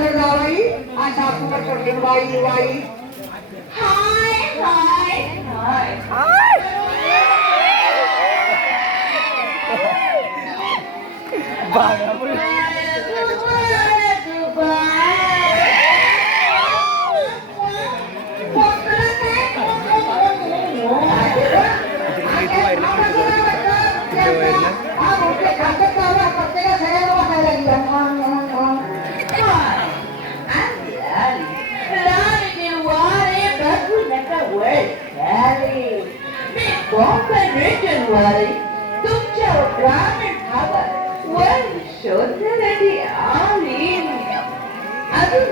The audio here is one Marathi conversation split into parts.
तर जावाई आणि सासूकडे करते बाई बाई. हाय हाय हाय तुमच्या ग्रामीण भागात वर शोधण्यासाठी आली. अजून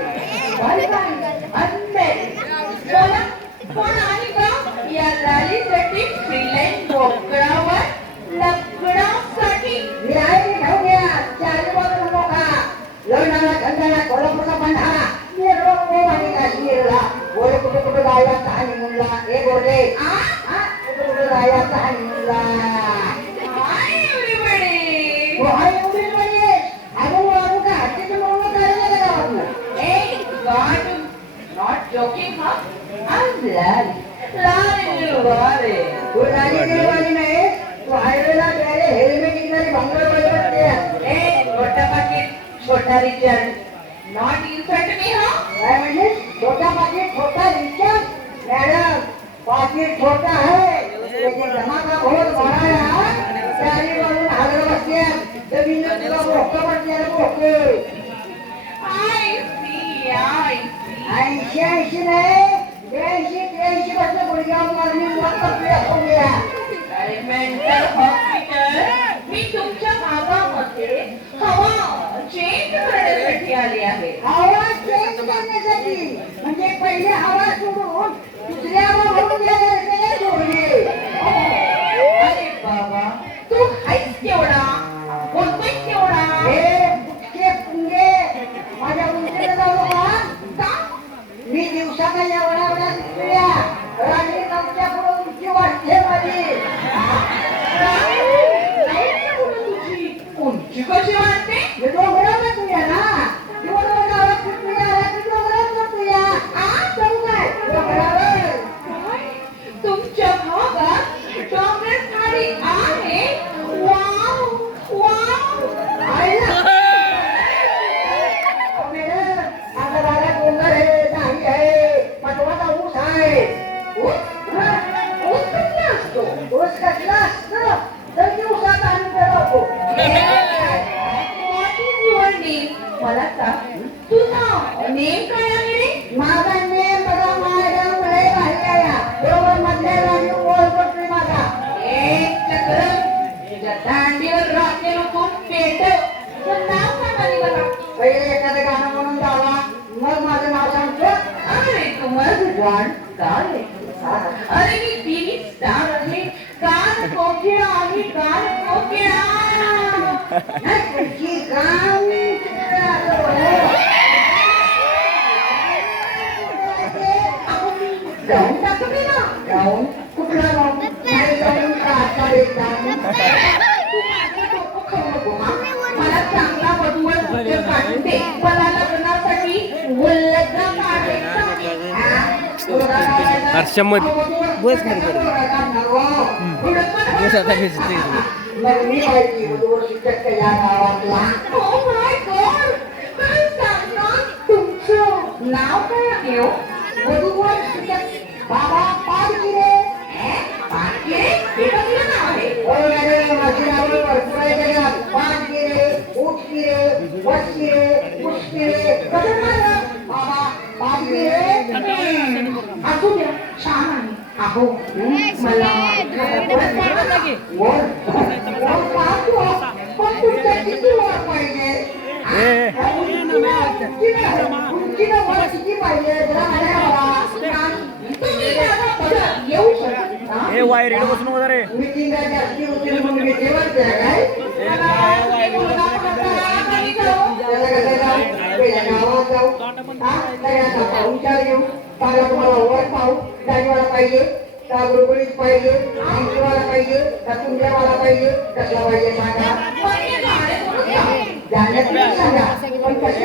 कोण आली का या लालीसाठी फ्रीलाईन बोकडावर लग्नासाठी लग्नाला धंद्याला कोल्हापूरचा बंधारा कुठे कुठे जायला आणि मुलला हे बोलले कुठे कुठे जायला आणि मुलला not joking, huh? I'm लाली वाली नाही तू हायवेला गेले हेल्मेट इकडे बंगलवाडी वाटते. ए छोटा पाकिट छोटा रिचार्ज नॉट इन्सल्ट मी हा. काय म्हणजे छोटा पाकिट छोटा रिचार्ज मॅडम पाकिट छोटा है लेकिन जमा का बहुत बड़ा है. गाड़ी वालों हालत बसते जमीन में पूरा भोक्का पड़ गया भोक्के. ऐंशी नहीं 83 बच्चे गुड़गांव मारने वक्त प्लेस हो गया. मेंटल हॉस्पिटल मी तुमच्या भागामध्ये हवा चेंज करण्यासाठी आली आहे. हवा चेंज करण्यासाठी म्हणजे पहिले हवा सोडून दुसऱ्या हवा भरून गेले सोडले. अरे बाबा तू हाईस केवढा बोलतोय केवढा हे पुटके पुंगे माझ्या उंचीला जाऊ का. मी दिवसाला एवढ्या एवढ्या दिसल्या राणी नमच्या पुढे उंची वाढते माझी. तुझी उंची कशी वाढते डोंगरावर तुझ्या ना डोंगरावर तुझ्या काय डोंगरावर तुमच्या भागात डोंगर खाली आहे. वाव वाव आता बारा डोंगर आहे नाही आहे महत्वाचा ऊस आहे. ऊस कसला असतो ऊस कसला असतो तर दिवसात आम्ही करतो. मला सांग तुझा नेम काय आहे. माझा नेम बघा माझ्या मुळे राहिला बरोबर मधल्या राणी ओळखतोय माझा एक चक्र दांडीवर राखलेलं कोण पेट नाव सांगा बघा. पहिले एखादं गाणं म्हणून जावा मग माझं नाव सांगतो. अरे तुम्हाला गाण काय अरे मी टीव्ही स्टार आहे कान कोकिळा आणि कान कोकिळा तुझी गाण जाऊन टाकतो मी ना जाऊन कुठला जाऊन जाऊन मला चांगला वधूवर काढून दे. मला लग्नासाठी हर्षमध्ये बस बस आता तुमचं नाव काय आहे वधूवर बाबा पालखिरे. पालखिरे हे कसलं नाव आहे. माझी नावं भरपूर आहे जगात. पालखिरे उठकिरे वसकिरे पुष्किरे कसं झालं बाबा पालखिरे असू द्या छान आहे. अहो मला पण तुमच्या किती वर पाहिजे उंचीनं वर किती पाहिजे जरा मला येऊ शकता. ए वायर रेड बसून वगैरे मीटिंग जास्ती होती म्हणून मी जेवण काय पाहुणचार घेऊ चांगला तुम्हाला वर पाहू दाजीवाला पाहिजे का गुळगुळीत पाहिजे आमचीवाला पाहिजे का तुमच्यावाला पाहिजे कसला पाहिजे सांगा जाण्यात सांगा पण कसं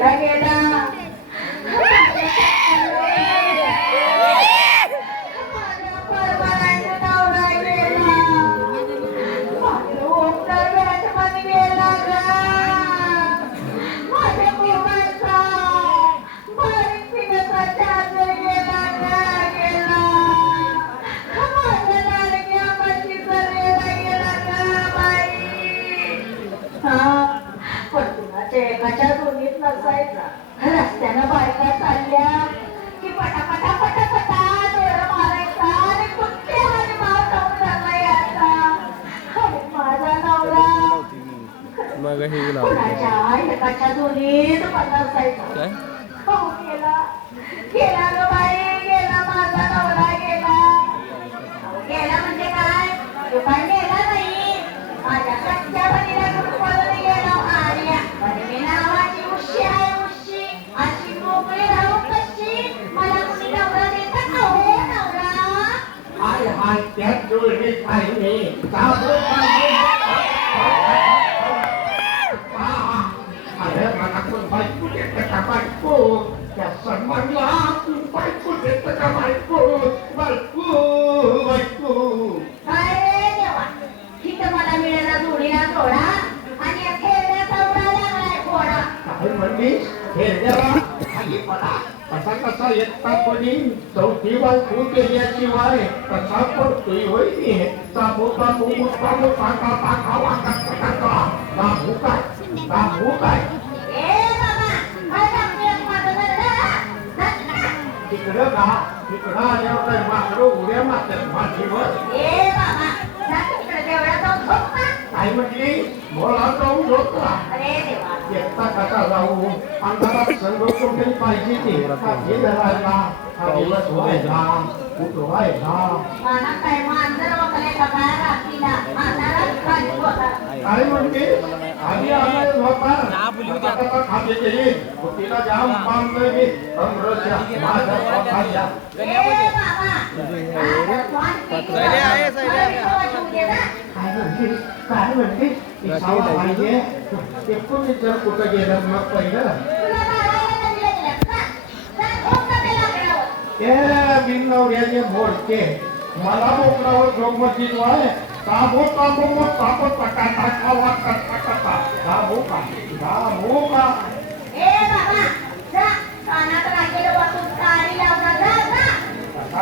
गेला गेला माझ्या परवानाचा नवरा गेला माझ्या ओंकार वेळामध्ये गेला ग माझ्या पोराचा बारीक पिण्याचा चादर गेला ग गेला माझ्या लाडक्या बशीचा रेडा गेला ग बाई पण कुणाच्या एकाच्या दोन्हीत नसायचा रस्त्यानं बायका चालल्या की पटापटा पटापटा डोळा मारायचा आणि कुठे आणि माव जाऊन झाला याचा आणि माझा नवरा मग हे कुणाच्या एकाच्या दोन्हीत पण नसायचा हो गेला गेला ग बाई गेला माझा नवरा गेला गेला म्हणजे काय तो काय गेला नाही माझ्या कच्च्या बनीला पळून गेला आर्या पण मी नावाची उशी आहे उशी अशी मोकळी राहू कशी मला कुणी नवरा देतात हो नवरा हाय हाय त्यात डोळे पाहिले अरे मला कोण बायको देतं का बायको त्या सन्मानला तू बायको देतं का बायको बायको बायको काय रे देवा हिथं मला मिळाला जोडीला थोडा आणि या खेळण्याचा उडा लागलाय घोडा काय म्हणलीस हे देवा खाली पडा कसा कसा येता कोणी चौथी बायको केल्याशिवाय कसा पडतोय होई ताबो ताबो ताबो टाका टाका वाका टाका ताबो काय ए बाबा काय टाकतोय माझं तिकडं आल्यावर काय माकडं उड्या मारतात माझीवर ए बाबा जा तिकडे देवळात जाऊन झोप ना काय म्हटली बोला जाऊन झोपला अरे देवा एकटा कसा जाऊ अंधारात सर्व कोणतरी पाहिजे ते हे धरायला हा दिवस व्हायला उठवायला मला काय मांजर वगैरे बघायला रात्रीला मांजरात खाली होता काय म्हणते आधी आले झोपा आता खाते गेली तिला जाम पामलं मी अमृतच्या माझ्या स्वतःच्या ए बाबा काय म्हणते सावा पाहिजे ते पण जर कुठं गेलं मग पहिलं ते बिनवड्याचे बोलते मला बोकडावर जोगमती आहे ताबो ताबो मग ताबो पटा टाका वाका टाका दाबो का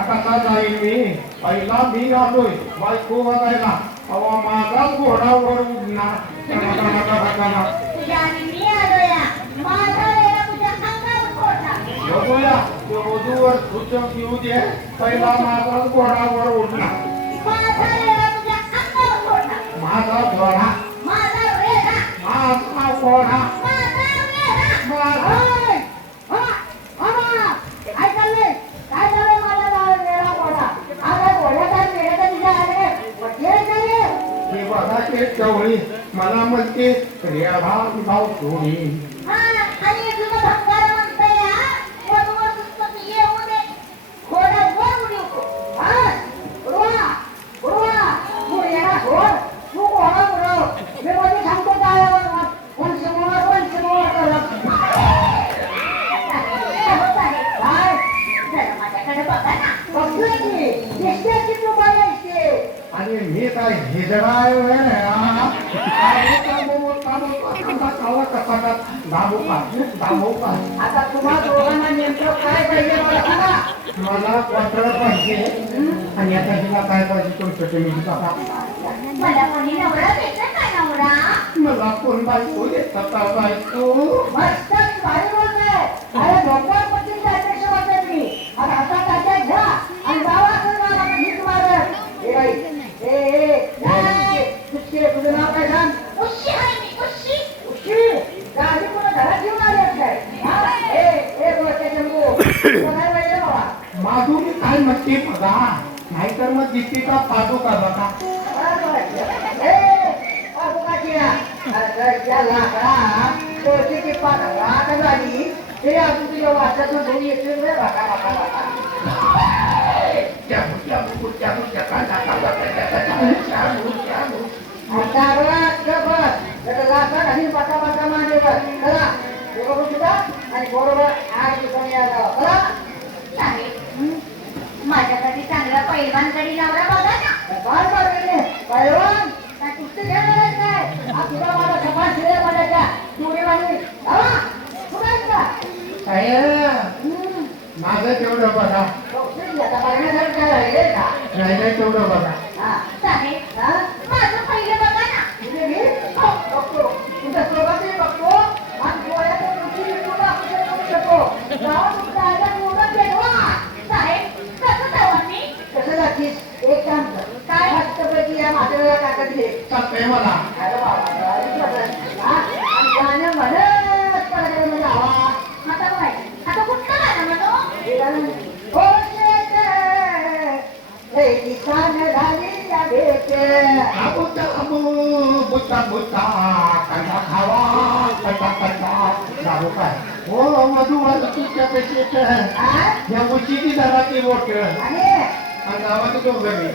कसा जाईल मी पहिला मी आलोय बायको बघायला अवा माझाच घोडावर उडणार बघूया रोजूवर सूचक येऊ दे पहिला माझाच घोडावर उडणार माझा घोडा माझा घोडा चवळी मला म्हणते रेढा गाव सोडी आणि मी काय हिजडाय आता तुम्हा दोघांना नेमकं काय पाहिजे मला सांगा मला पत्र पाहिजे आणि आता हिला काय पाहिजे तुमचं तुम्ही बघा मला कोणी नवरा देतं का नवरा मला कोण बायको देतात का बायको मस्त भारी बोलतोय अरे भगवान पती अध्यक्ष वाटत मी आता हातात तात्या घ्या आणि जावा करणार नीट मारत ए बाई तुझं नाव काय सांग उशी आहे मी उशी उशी गाडी कोणा घरात घेऊन आले काय गोष्ट जम्बू काय पाहिजे बाबा माधुरी काय म्हणते बघा नाहीतर मग दीपिका पादुका बघा वाचतून येतील करून सुद्धा आणि बरोबर 8 दिवसांनी यायला बघा. माझ्यासाठी चांगला पैलवानकडे नवरा बघा ना. काय मारले पैलवान काय कुस्ती खेळणार काय हा तुला माझा समाज शिरे म्हणायचा तुडी वाली कुणाचा माझं तेवढं बघा आता बघण्यासारखं काय राहिले का नाही तेवढं बघा साहेब हा माझं पहिलं बघा ना. तुझे मी बघतो तुझ्या सोबतही बघतो आणि डोळ्याच्या दृष्टीने तुला अक्षर करू शकतो गावात तुमच्या आईला पूर्ण देवा साहेब कसं जाऊ मी. कसं जातीस एक काम कर काय मस्तपैकी या म्हाताऱ्याला काकत घे चालतंय मला अरे बाबा आणि गाणं म्हणत करायला म्हणजे हवा आता काय आता कुठलं गाणं म्हणू. हो हे दिसान झाली या भेटे बुद्धा बुद्धा बुद्धा कंदा खावा कंदा दारू काय हो मधु तुझ्या पेक्षा या उशिरी धराची बोट आणि आणि गावात तो घरी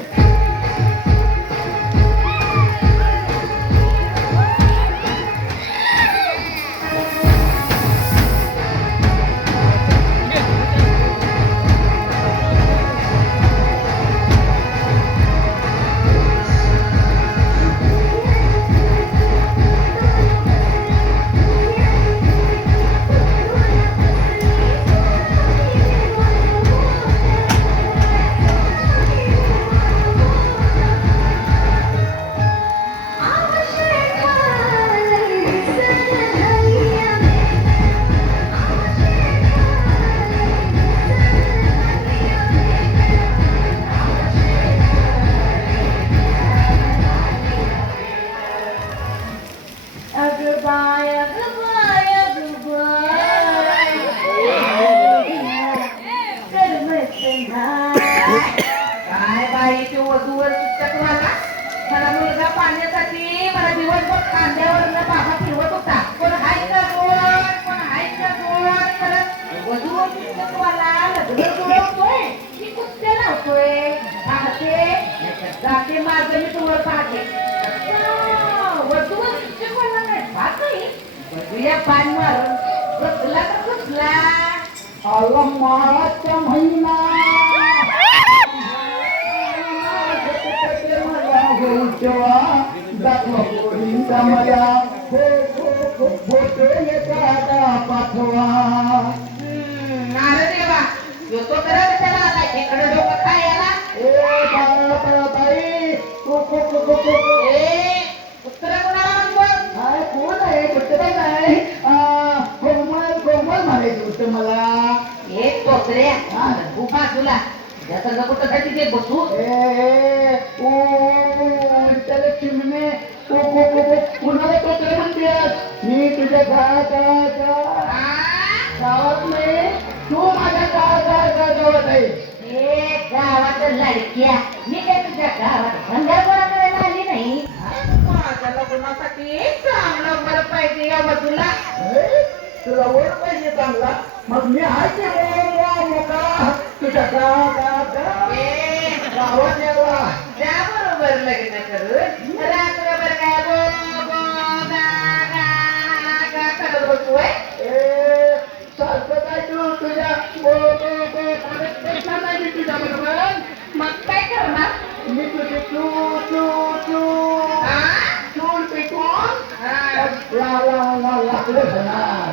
काय बाई ते वधूवर चित्त मला मला मुलगा पाहण्यासाठी मला दिवसभर खांद्यावर बाबा फिरवत होता कोण हाय का गोड कोण हाय का गोड करत वधूवर चित्त मला लग्न जुळवतोय की कुस्त्या लावतोय पाहते जाते माझं मी तुवर पाहते वधूवर चित्त मला काय पाहतोय वधूया पान मारून बसला तर बसला आला माळाचा महिना पाठवा देवा येतो तर त्याला आता इकडे डोकं खायला बाई उत्तर कोणाला म्हणतो कोण आहे कुठं काय कोमल कोमल म्हणायचं होतं मला एक तोत्र्या तू बाजूला त्याचा कुठं तिथे बसू त्याला चिमणे कुणाला तोत्रे म्हणते मी तुझ्या गावात नाही तू माझ्या गावात आहे गावात लडक्या मी काय तुझ्या गावात भंगार गोळा करायला आली नाही माझ्या लग्नासाठी चांगला वर पाहिजे या बाजूला तुला वर पाहिजे चांगला मग मी आहे तुझ्या गावात यावा त्याबरोबर लग्न करून रात्रभर काय करत बसतोय सारखं काय तू तुझ्या तुझ्या बरोबर मग काय करणार मी तुझे चूल पेटून लाकडं घेणार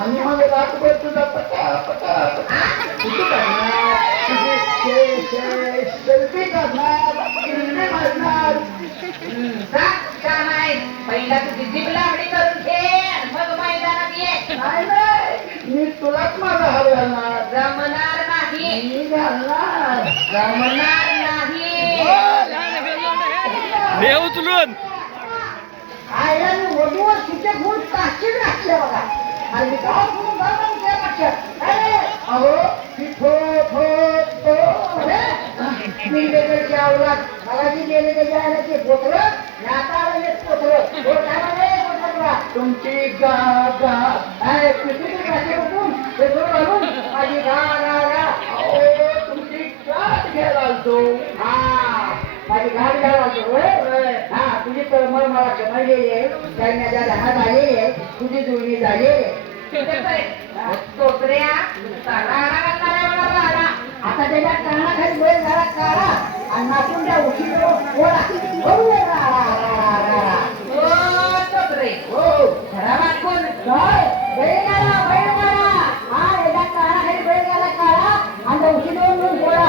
आणि मग रात्रभर तुझा पटा किती करणार सेल्फी करणार मारणार पहिला तुझी जीभ लावणी करून घे मग मैदानात ये मी तुलाच माझा हात घालणार जमणार नाही मी घालणार जमणार नाही देव उचलून आईला मी वधूवर तिथे गुण काशीत घातले बघा आणि गाव सोडून जाऊन त्या पक्षात अहो तिथो मी वेगळी आवलात मला जी गेले त्याच्या ते पोत्र नाताळले पोत्र तुमची किती बसून ते सोडून घालून माझी तुमची गाठ घ्यायला आलतो माझी गाठ घ्यायला आलतो तुझी तळमळ मला समजलेली आहे काही माझ्या राहत आलेली आहे तुझी जुळणी झालेली आहे तोत्र्या आता त्याच्या कानाखाली बैल झाला काढा आणि नाचून त्या उशीला ओढा बरोबर तोत्रे हो घराबाद कोण काय बैल गाडा हा याच्या कानाखाली बैल गाडा काढा आणि त्या उशीला ओढा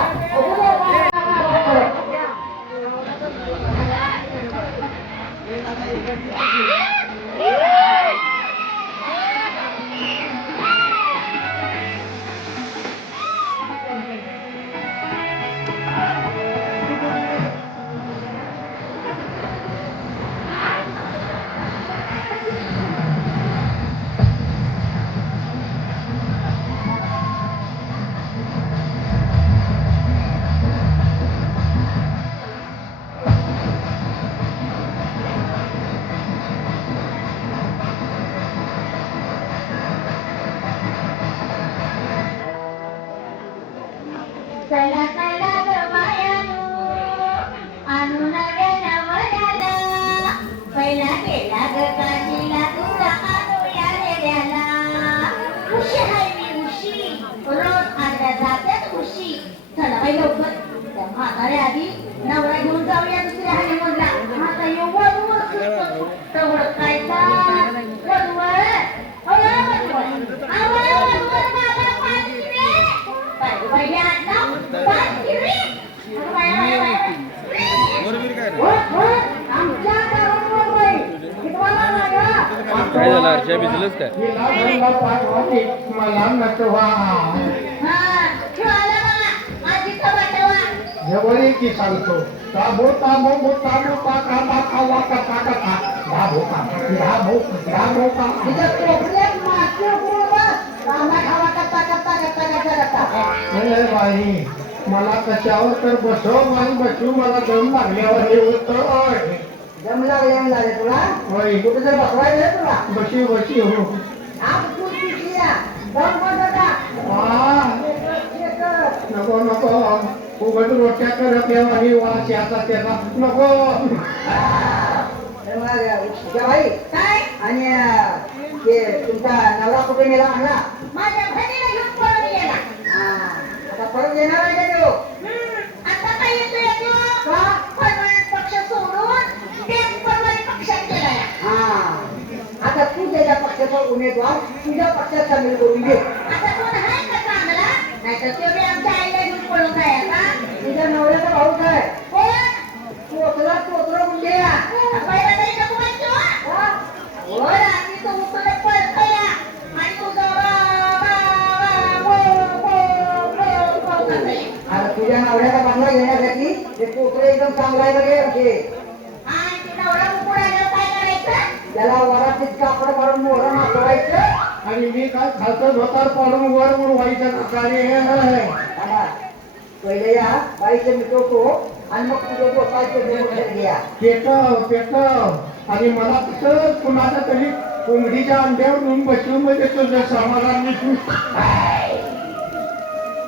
चला चला ग मायानो आणू नव्या नवऱ्याला पहिला गेला ग काशीला तुला आणूया रेड्याला उशी हाय मी उशी रोज अर्ध्या जात्यात उशी चला बाई लवकर त्या म्हाताऱ्या आधी नवरा घेऊन जाऊया दुसऱ्या हनीमूनला आता येऊ वधूवर तेवढं काय वधूवर काय झालं अर्चा भिजलंच काय हिला गंगा पार्वती मला नटवा जवळी की सांगतो ताबो ताबो बो ताबो काका बाका वाका काका का धाबो का धाबो धाबो का अरे बाई मला कशावर तर बसव आणि बसू मला दम लागल्यावर हे होतं जम लागले तुला होय कुठे जर बसवायचं तुला बशी बशी हो आप तू शिकल्या दम बसता नको नको उघड रोट्या करत यावा ही वास याचा त्याचा नको भाई काय आणि ते तुमचा नवरा कुठे गेला आणला माझ्या बहिणीला घेऊन पळून गेला आता परत येणार आहे का तो आता काय येतोय तो का परमानंट पक्ष सोडून ते परमानंट पक्षात गेलाय आता तू त्याच्या पक्षाचा उमेदवार तुझ्या पक्षात सामील करून घे आता कोण आहे का चांगला नाहीतर तो बी आमच्या आईला घेऊन पळून जायचा तुझ्या नवऱ्याचा भाऊ काय कोण तोतरा म्हणजे पहिला तरी नको म्हणतो हो रात्री तो उठून पळतोया आणि तुझा अरे तुझ्या नवऱ्याचा बंगला घेण्यासाठी ते तोतरे एकदम चांगला आहे बघे आमचे आणि ते नवरा मुकुट आल्यावर काय करायचं त्याला वरातीत कापड काढून मोहरा नाचवायचं आणि मी काय खालचं धोतर पाडून वर उडवायचं कार्य पहिले या बाईचं मिटवतो आणि मग तुझं डोकायचं घ्या पेटव आणि मला कसं कुणाच्या तरी कोंबडीच्या अंड्यावर येऊन बसवून म्हणजे तुझं समाधान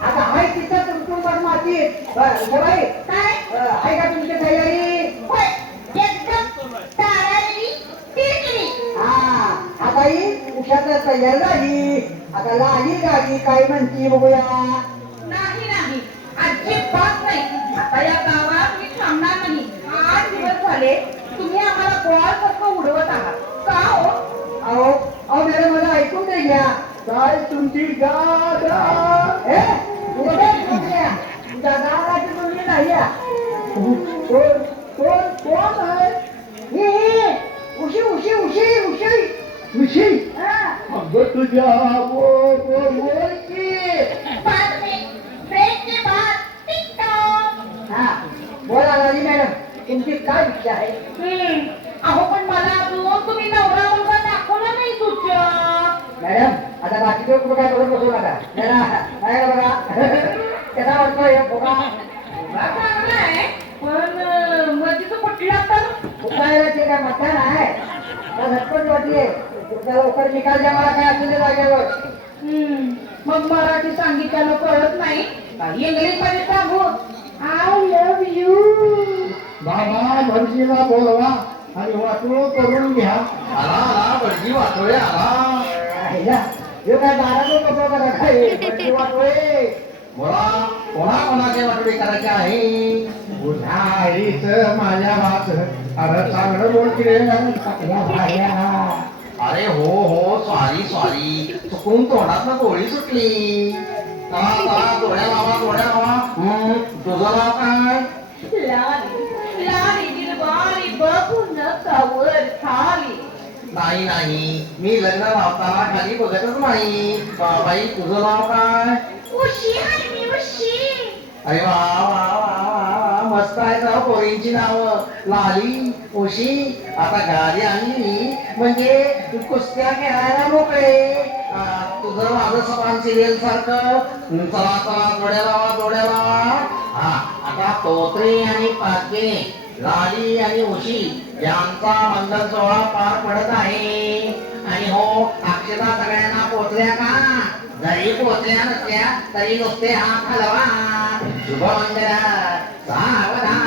आता हाय तिथं तुमचं माती बाई काय आहे का तुमची तयारी एकदम आता ही उशाचा तयार झाली आता लागली गाडी काय म्हणती बघूया नाही नाही अजिबात नाही आता या गावात मी थांबणार नाही 8 दिवस झाले तुम्ही आम्हाला बॉल सारखं उडवत आहात का हो अहो मॅडम मला ऐकून नाही घ्या काय तुमची गाडा तुझ्या गावाची मुलगी नाही कोण आहे उशी उशी उशी उशी विषयी अगं तुझ्या बोला राजी मॅडम तुमची काय इच्छा आहे अहो पण मला अजून तुम्ही नवरा मुलगा दाखवला नाही सूचक मॅडम आता बाकीचं कुठं काय बघत बसू नका जरा बघा त्याचा वाटतोय बघा चांगला आहे पण मधीचं पटला तर उठायला ते काय मतदान आहे का झटपट वाटली तुमचा लवकर निकाल द्या मला काय असेल ते जागेवर मग मराठी सांगितल्यानं कळत नाही इंग्लिश मध्ये सांगू आय लव्ह यू बाबा भटजीला बोलवा आणि वाटोळ करून घ्या आला भटजी वाटोळे आला हे काय दारातून कपडा करत आहे बंटी वाटोळे बोला कोणाचे वाटोळे करायचे आहे तुझ्या आईच माझ्या भात अरे चांगलं बोल की रे या भाड्या अरे हो सॉरी चुकून तोंडात गोळी सुटली चला डोळ्या लावा तुझं नाव काय लाली लाली दिलवारी बघून कवर खाली नाही मी लग्न लावताना खाली बघतच नाही बाई तुझं नाव काय उशी आहे मी उशी अरे वा मस्त आहे राव पोरींची नाव लाली उशी आता गाडी आणली म्हणजे कुस्त्या खेळायला मोकळे तुझं माझं समान सिरियल सारखं चला जोड्या लावा हा आता तोत्रे आणि पाचगे लाली आणि उशी यांचा मंगल सोहळा पार पडत आहे आणि हो अक्षता सगळ्यांना पोचल्या का जरी पोचल्या नसल्या तरी नुसते हात हलवा शुभ मंगला सावधान